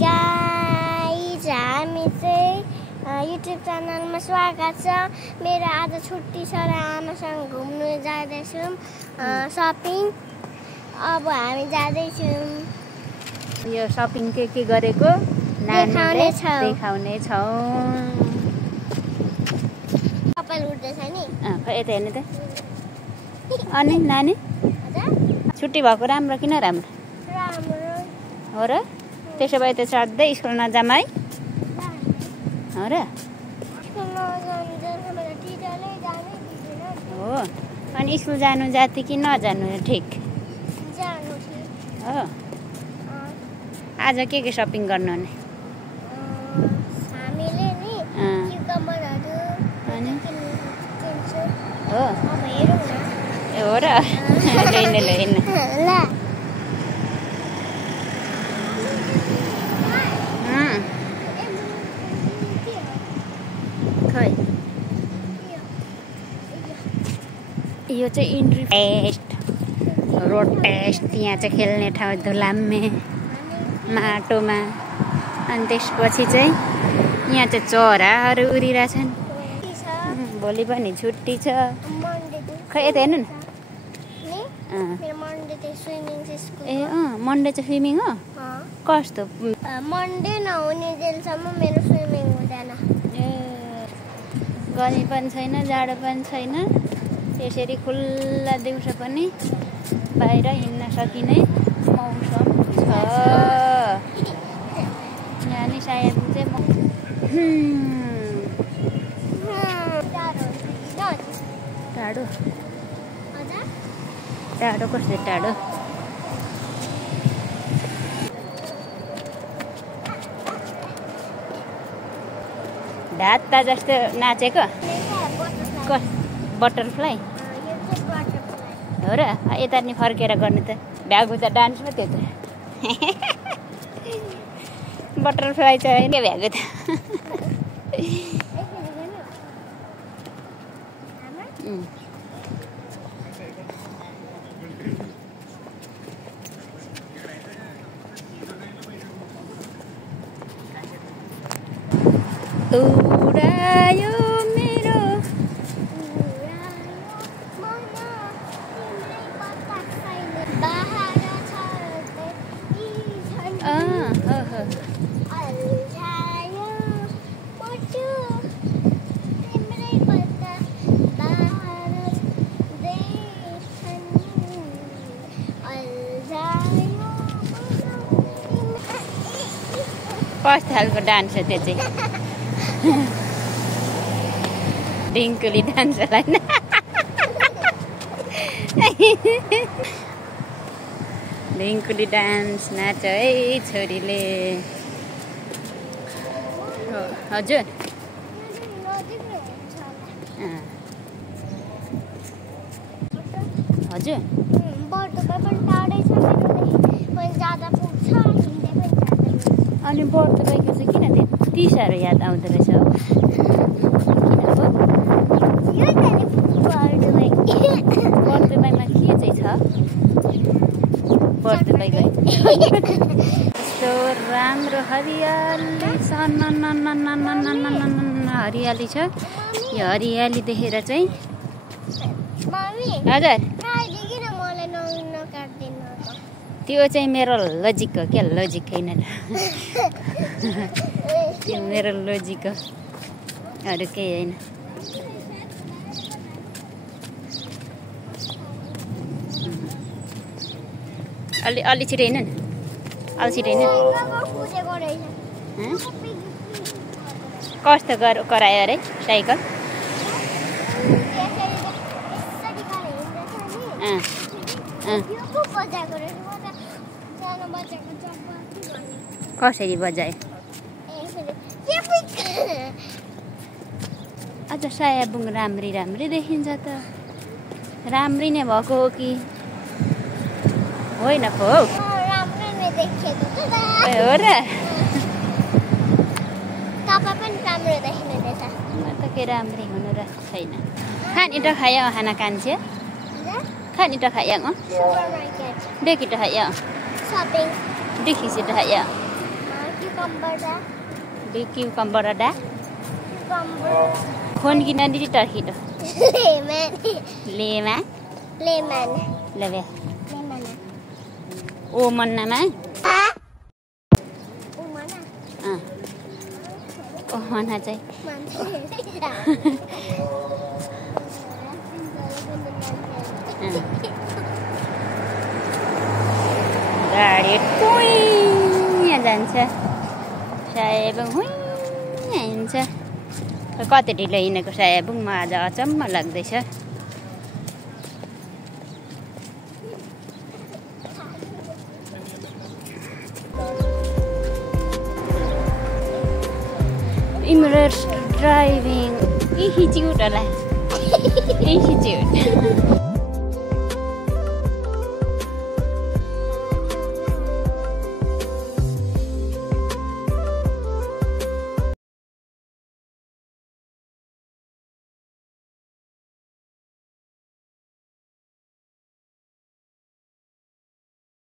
Guys हामी चाहिँ YouTube च्यानलमा स्वागत छ। मेरो आज छुट्टी छ र आमासँग घुम्नु जाँदैछौँ सपिङ। अब हामी जाँदैछौँ। यो सपिङ के गरेको नानीले देखाउने छौँ। कपाल उठ्दैछ नि। खै यता हेर्नु त। अनि नानी छुट्टी भएको राम्रो किन राम्रो? हो र? त्यसो भए त सधैँ स्कुल नजाम है? हो र? हो। अनि स्कुल जानु जाति कि नजानु ठिक? हो। आज के सपिङ गर्नु नि? हामीले नि क्युकम्बरहरू अनि किन्छु। हो। अब हेरौँ न। हो र? ल ल खै यो चाहिँ इन्ट्री टेस्ट रोड टेस्ट। यहाँ चाहिँ खेल्ने ठाउँ धुलाम्मे माटोमा। अनि त्यसपछि चाहिँ यहाँ चाहिँ चराहरू उडिरहेछन्। भोलि पनि छुट्टी छ। खै यता हेर्नु न। ए मन्डे चाहिँ स्विमिङ हो? कस्तो? मन्डे नहुने जेलसम्म मेरो स्विमिङ हुँदैन। गर्मी पनि छैन जाडो पनि छैन। यसरी खुल्ला दिउँसो पनि बाहिर हिँड्न सकिने मौसम छ। यहाँ नि सायद चाहिँ टाढो टाढो कस्तो टाढो? ढात्ता जस्तो नाचेको बटरफ्लाई हो र? यता नि फर्केर गर्नु त भ्यागुता डान्स पो त्यो त। बटरफ्लाई चाहिँ होइन भ्यागुता। उडायो मेरो कस्तो खालको डान्स हो त्यो चाहिँ? डिङ्कुली डान्स होइन? डिङ्कुली डान्स नाच है छोरीले। हजुर हजुर अनि बर्दबाईको चाहिँ किन त्यति साह्रो याद आउँदो रहेछ हो? बर्दबाईमा के चाहिँ छ? बर्दबाईको यस्तो राम्रो हरियाली हरियाली छ। यो हरियाली देखेर चाहिँ हजुर त्यो चाहिँ मेरो लजिक हो क्या? लजिक होइन त्यो मेरो लजिक हो, अरू केही होइन। अलि छिटो होइन नि? अलि छिटो होइन? कस्तो करायो अरे साइकल? कसरी बजायो? अझ सायाबुङ राम्री देखिन्छ त। राम्री नै भएको हो कि होइन पो? हो र? म त के राम्री हुनु र छैन। खानी त खायो खाना कान्छे? खानी त खायो देखि त खायो shopping. देखि चाहिँ खायो Di cucumber ada? Kon gina di tarhida. Lemon. Leve. O manna ma? O mana चाहिँ गाडी टुई जान्छ सायाबुङ हुँ हिँड्छ कति ढिलो हिँडेको सायाबुङमा आज अचम्म लाग्दैछ Immerse driving. Cute lah. Cute.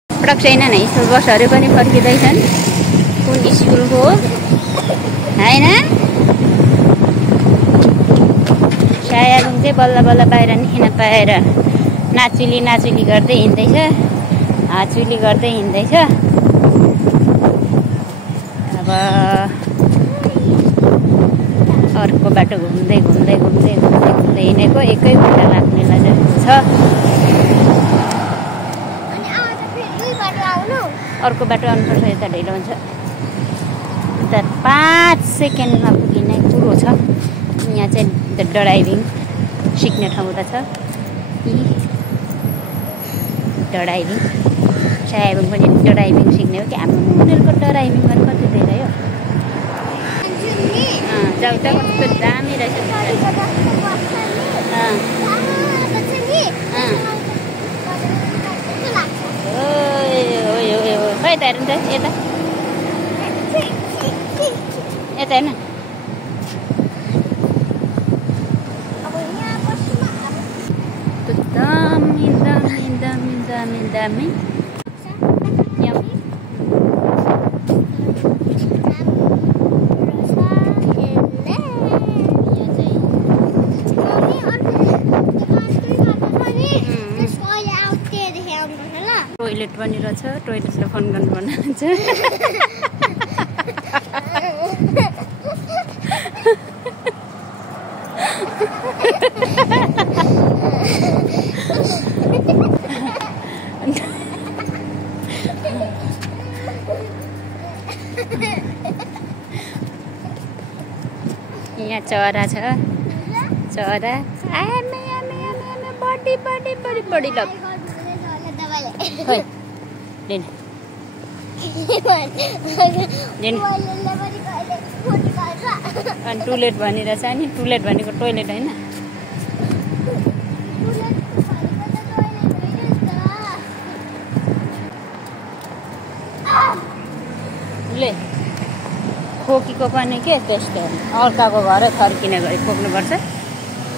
पटक छैन नि स्कुल बसहरु पनि फर्किदैछन् कुन स्कुलको हो हैन सायाबुङ चाहिँ बल्ल बल्ल बाहिर निस्किन पाएर नाचुली गर्दै हिँड्दैछ हाचुली गर्दै हिँड्दैछ अब अर्को बाटो घुम्दै हिँडेको 1 घण्टा लाग्ने छ अर्को बाटो आउनुपर्छ यता ढिलो हुन्छ 5 सेकेन्डमा पुगिने कुरो छ यहाँ चाहिँ ड्राइभिङ सिक्ने ठाउँ त छ ड्राइभिङ सायाबुङ पनि ड्राइभिङ सिक्ने हो कि हाम्रो उनीहरूको ड्राइभिङ गरेर कति धेरै हो जाऊ त कस्तो दामी रहेछ खै त हेर्नु त यता हेर्नु दामी टोइलेट पनि रहेछ टोइलेटमा फोन गर्नु भन्नुहुन्छ यहाँ चरा छ चरा बडी लग अनि टुलेट भनिरहेछ नि टुलेट भनेको टोइलेट होइन ले खोकीको पनि के त्यस्तो अर्काको घर फर्किने गरी खोक्नुपर्छ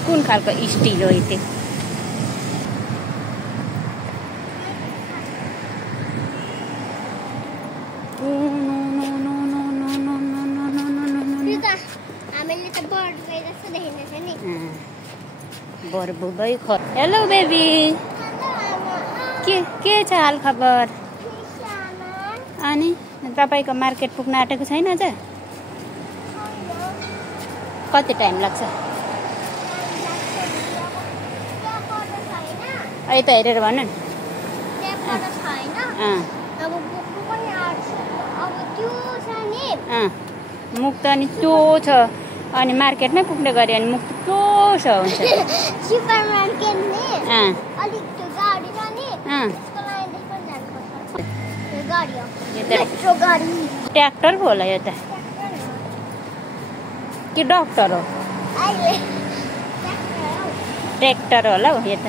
कुन खालको स्टिल हो त्यो हेलो बेबी के छ हाल खबर अनि तपाईको मार्केट पुग्न आँटेको छैन अझ कति टाइम लाग्छ अहिले त हेरेर भन न मुख त अनि त्यो छ अनि मार्केटमै पुग्ने गरे अनि मुख त्यो छ हुन्छ सुपरमार्केट में अलिक त्यो गाडी छ नि त्यसको लागि पनि जानुपर्छ गाडी हो मेट्रो गाडी ट्र्याक्टर पो होला यो त कि डक्टर हो ट्र्याक्टर होला हौ यो त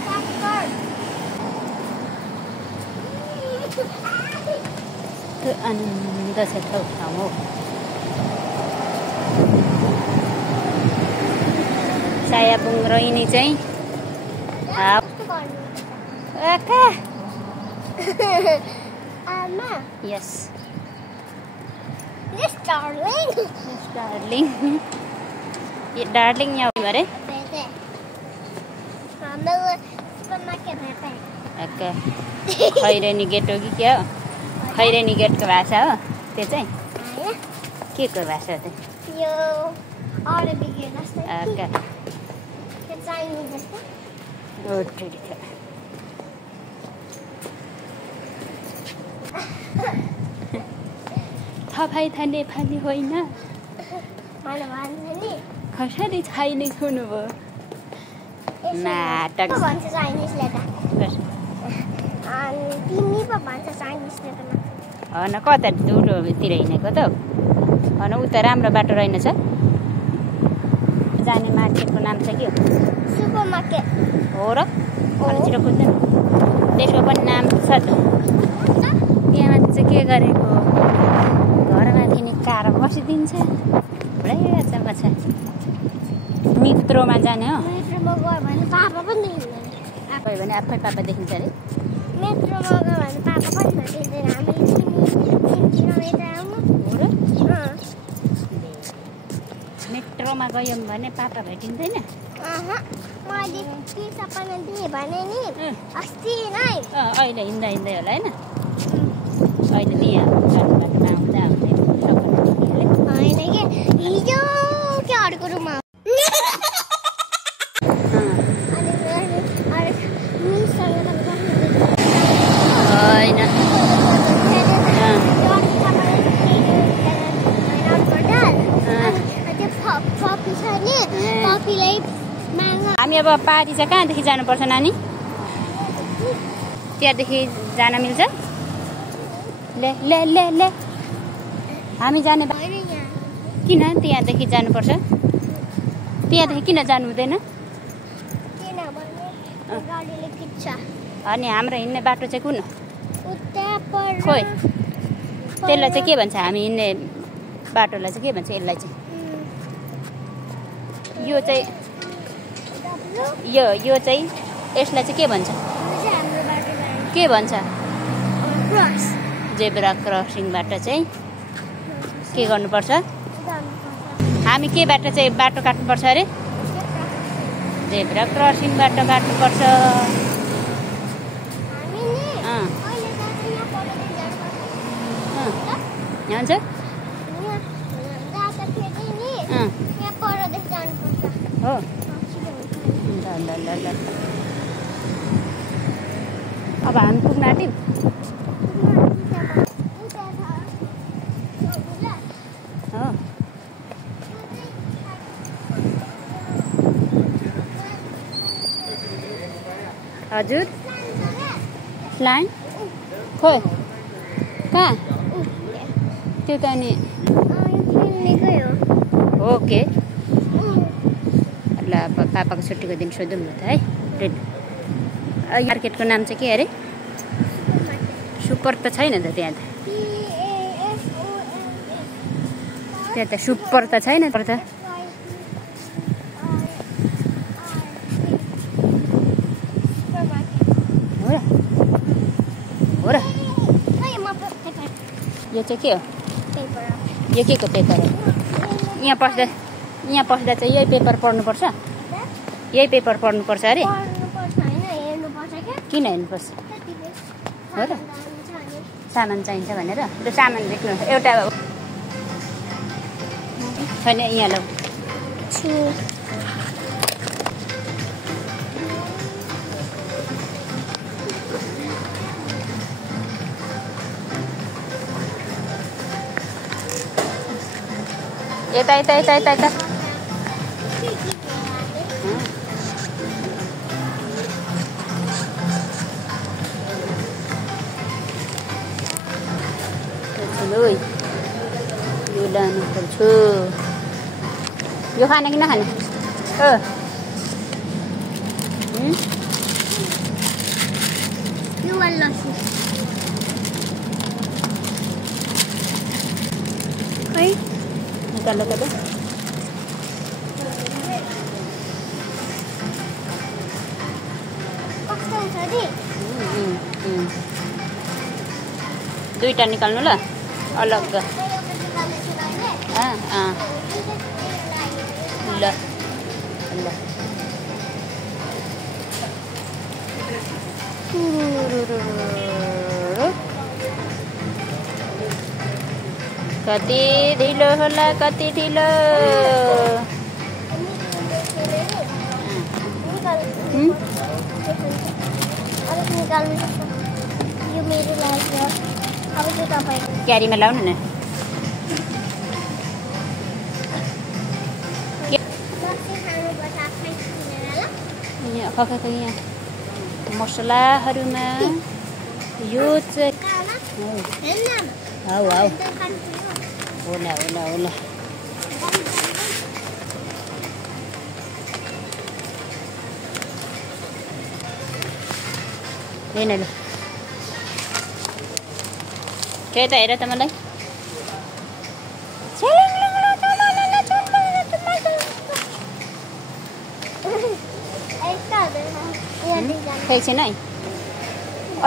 आनन्द छ ठाउँ हो सायाबुङ रोहिणी चाहिँ आमा यस Yes, darling. डार्लिङ ये डार्लिङ यहाँ अरे Bete. Mama, supermarket bete. Okay Khaireni get हो कि क्या हो खैरेनी गेटको भाषा हो त्यो चाहिँ Ayo. के को भाषा हो त्यो Yo, Arabic जस्तै ओके त्यो चाइनिज जस्तै ओ ठिक छ तपाईँ त नेपाली होइन मैले भन्छ नि कसरी छैन सुन्नुभयो नाटक के भन्छ चाइनिजले त अनि तिमी पो भन्छ चाइनिजले त होइन कता दुरोतिर हिँडेको त होइन उता राम्रो बाटो रहेनछ जाने मार्केटको नाम चाहिँ के हो सुपरमार्केट हो र अलिचिरो कुद्दैन त्यसको पनि नाम छ त त्यहाँ माथि चाहिँ के गरेको घरमाथि नि कार बसिदिन्छ पुरै छ मित्रोमा जाने हो मेट्रोमा गयो भने पापा पनि देखिँदैन गयो भने आफै पापा देखिन्छ अरे मेट्रोमा गयो भने पापा पनि भेटिँदैन हामीले 3 किलोमिटर आउनु हो र अँ मेट्रोमा गयौँ भने पापा भेटिँदैन मैले के सपना दिएँ भने नि अस्ति नै अहिले हिँड्दा हिँड्दै होला होइन अहिले नि बाटोमा आउँदा आउँदै होइन के हिजो के अर्को रुममा होइन हामी अब पारी चाहिँ कहाँदेखि जानुपर्छ नानी त्यहाँदेखि जान मिल्छ ले ले ले ले हामी जाने किन त्यहाँदेखि जानुपर्छ त्यहाँदेखि किन जानु हुँदैन अनि हाम्रो हिँड्ने बाटो चाहिँ कुन खोइ त्यसलाई चाहिँ के भन्छ हामी हिँड्ने बाटोलाई चाहिँ के भन्छ यसलाई चाहिँ यो चाहिँ यो चाहिँ यसलाई चाहिँ के भन्छ के भन्छ जेब्रा क्रसिङबाट चाहिँ के गर्नुपर्छ हामी केबाट चाहिँ बाटो काट्नुपर्छ अरे जेब्रा क्रसिङबाट काट्नुपर्छ हुन्छ हो ल ल ल अब हामी पुग्न आँट्यौँ हो हजुर प्लान खोइ कहाँ त्यो त नि ओके ल अब पापाको छुट्टीको दिन सोधौँ न त है मार्केटको नाम चाहिँ के अरे सुपर त छैन त त्यहाँ त सुपर त छैन त हो र यो चाहिँ के हो यो के को पेपर हो यहाँ पस्दा चाहिँ यही पेपर पढ्नुपर्छ यही पेपर पढ्नुपर्छ अरे किन हेर्नुपर्छ हो र सामान चाहिन्छ भनेर त्यो सामान देख्नु एउटा छैन यहाँ लौ यता यता यता यता यता यो लानु पर्छ यो खाने कि नखाने खै निकाल्नु त दुईटा निकाल्नु ल अलग ल ल कति ढिलो होला कति ढिलो यो मेरो लागि हो अब चाहिँ तपाईको क्यारीमा लाउनु न खै यहाँ मसलाहरूमा यो चाहिँ हौ होला होला होला हेर्न ल त्यही त हेर त मलाई ठिक छैन है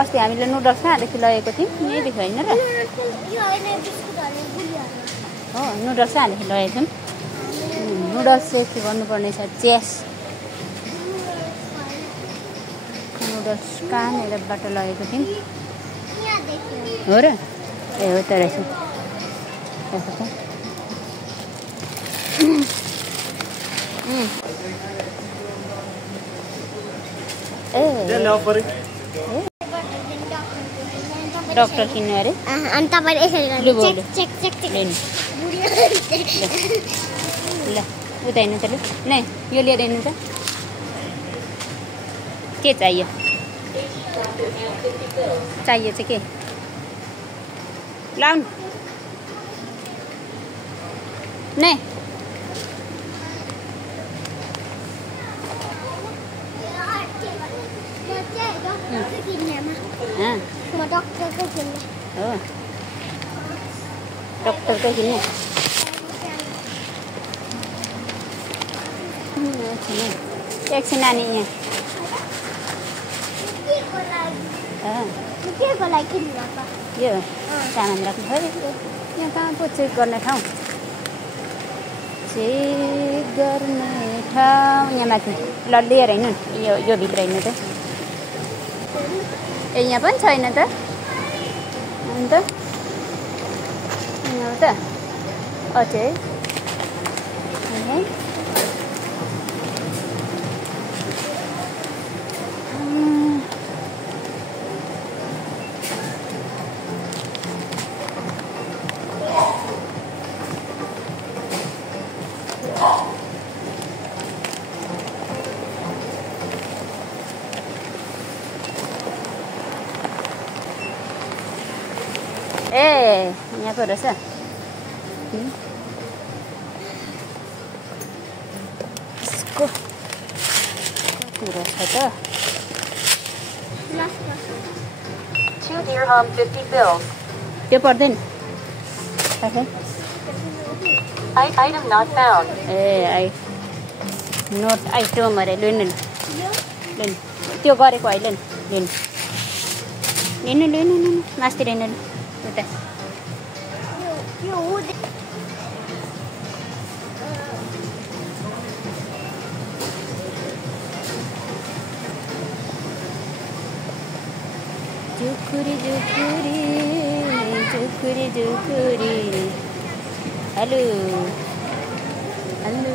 अस्ति हामीले नुडल्स कहाँदेखि लगेको थियौँ यहीँदेखि होइन र हो नुडल्स कहाँदेखि लगेको थियौँ नुडल्स चाहिँ के गर्नुपर्ने छ च्यास नुडल्स कहाँनिरबाट लगेको थियौँ हो र ए हो त रहेछ डक्टर किन्नु अरे अनि तपाईँले यसरी गर्नु चेक चेक चेक ल उता हेर्नु त ल नै यो लिएर हेर्नु त के चाहियो चाहियो चाहिँ के लाउनु नै म डक्टरको किन्ने हो डक्टरको किन्ने एकछिन नानी यहाँ केको लागि किन्नु भएको यो सामान राख्नु पऱ्यो यहाँ कहाँ पो चेक गर्ने ठाउँ चेक गर्ने ठाउँ यहाँ माथि ल लिएर हिँड्नु यो भित्र हिँड्नु त ए यहाँ पनि छैन त अन्त यहाँ त अझै ए यहाँको रहेछ यसको कति रहेछ त 2 dirham 50 bills. त्यो पर्दैन Item not found. A I note item अरे लिनु लिनु त्यो गरेको अहिले लिनु लिनु लिनु लिनु मास्तिर लिनु उता जुकुरी जुकुरी जुकुरी जुकुरी हेलो हेलो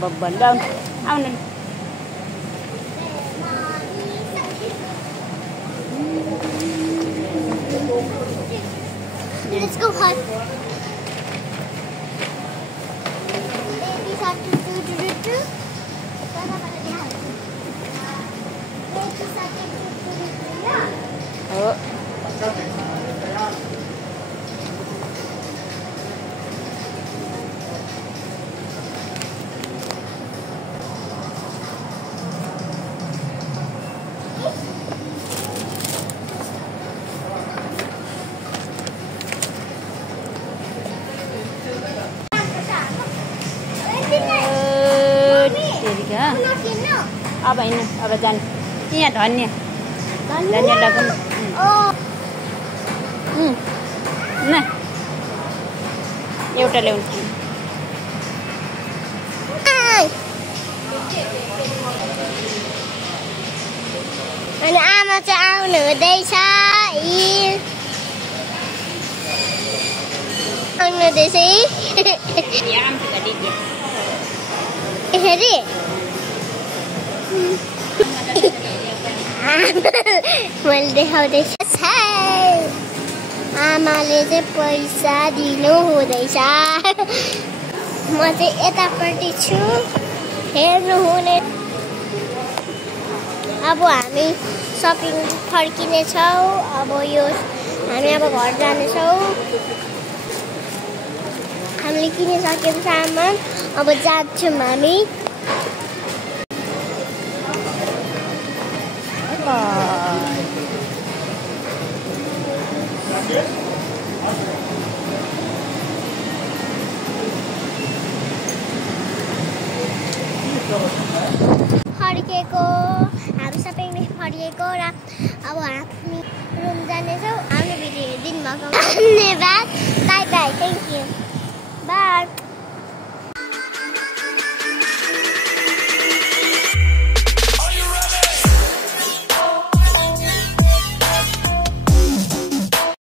बब्बल आउनु Let's go hot. Baby shark do do do do do. Baby shark do do do do. Oh. अब हिँड्नु अब जाने यहाँ धन्य धन्य लगाउनु न एउटा ल्याउनु अनि आमा चाहिँ आउनु हुँदैछ आउनुहुँदैछ यसरी मैले देखाउँदैछ आमाले चाहिँ पैसा दिनु हुँदैछ म चाहिँ यतापट्टि छु हेर्नु हुने अब हामी सपिङ फर्किनेछौँ अब यो हामी अब घर जानेछौँ हामीले किनिसक्यौँ सामान अब जान्छौँ हामी फर्केको हामी सबैले फर्केको र अब हामी रुम जानेछौँ हाम्रो भिडियो हेरिदिनु भएको धन्यवाद।